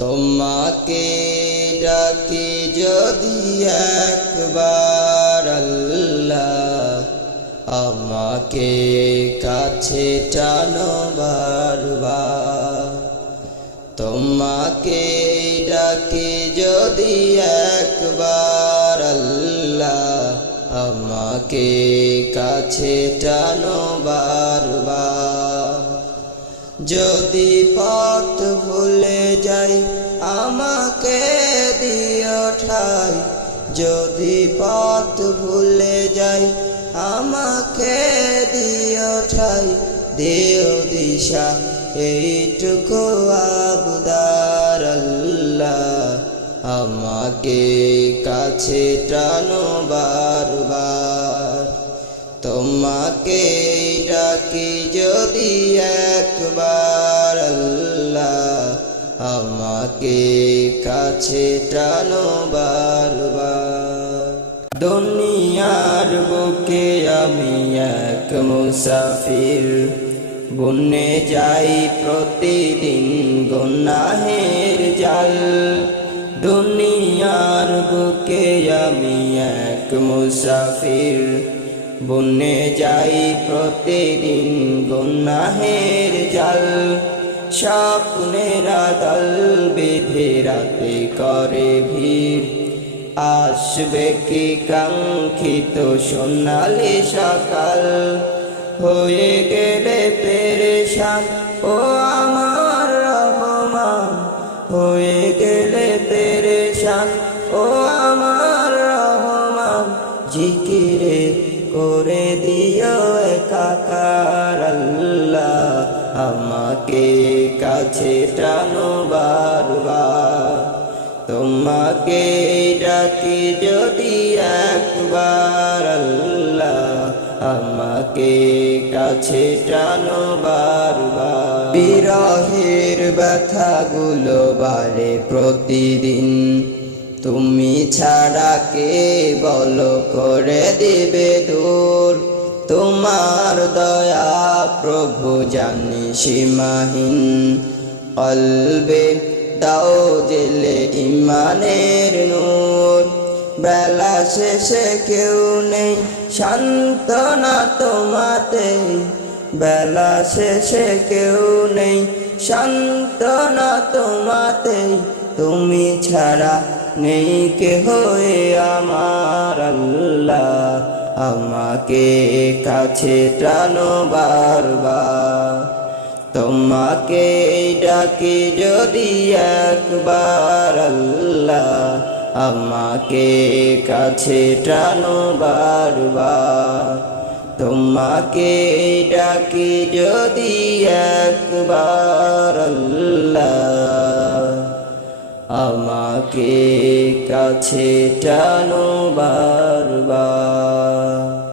তোমাকে ডাকি যদি একবার আল্লাহ, আমাকে কাছে টানো বারবার। তোমাকে ডাকি যদি একবার আল্লাহ, আমাকে কাছে টানো বারবার। যদি পথ ভুলে যাই আমাকে দিও ঠাই, যদি পথ ভুলে যাই আমাকে দিও ঠাই। দিও দিশা এইটুকু আবদার আল্লাহ, আমাকে কাছে টানো বারবার। তোমাকে ডাকি যদি একবার আল্লাহ, আমাকে কাছে টানো বারবার। দুনিয়ার বুকে আমি এক মুসাফির, বুনে যাই প্রতিদিন গুনাহের জাল। দুনিয়ার বুকে আমি এক মুসাফির, বুনে যাই প্রতিদিন গুনাহের জাল। স্বপ্নের দল বেঁধে রাতে করে ভিড়, আসবে কি কাঙ্ক্ষিত সোনালি সকাল। হয়ে গেলে পেরেশান ও আমার রহমান, হয়ে গেলে পেরেশান ও আমার রহমান। জিকিরে করে দিও একাকার আল্লাহ, আমাকে কাছে টানো বারবার। তোমাকে ডাকি যদি একবার আল্লাহ, আমাকে কাছে টানো বারবার। বিরহের ব্যথাগুলো বাড়ে প্রতিদিন, তুমি ছাড়া কে বলো করে দিবে দূর। তোমার দয়া প্রভু জানি সীমাহীন, কলবে দাও জেলে ইমানের নূর। বেলা শেষে কেউ নেই সান্ত্বনা তোমাতে, বেলা শেষে কেউ নেই সান্ত্বনা তোমাতে। তুমি ছাড়া নেই কেহ আমার আল্লাহ, আমাকে কাছে টানো বারবার। তোমাকে ডাকি যদি একবার আল্লাহ, আমাকে কাছে টানো বারবার। তোমাকে ডাকি যদি একবার আল্লাহ, আমাকে কাছে টানো বারবার।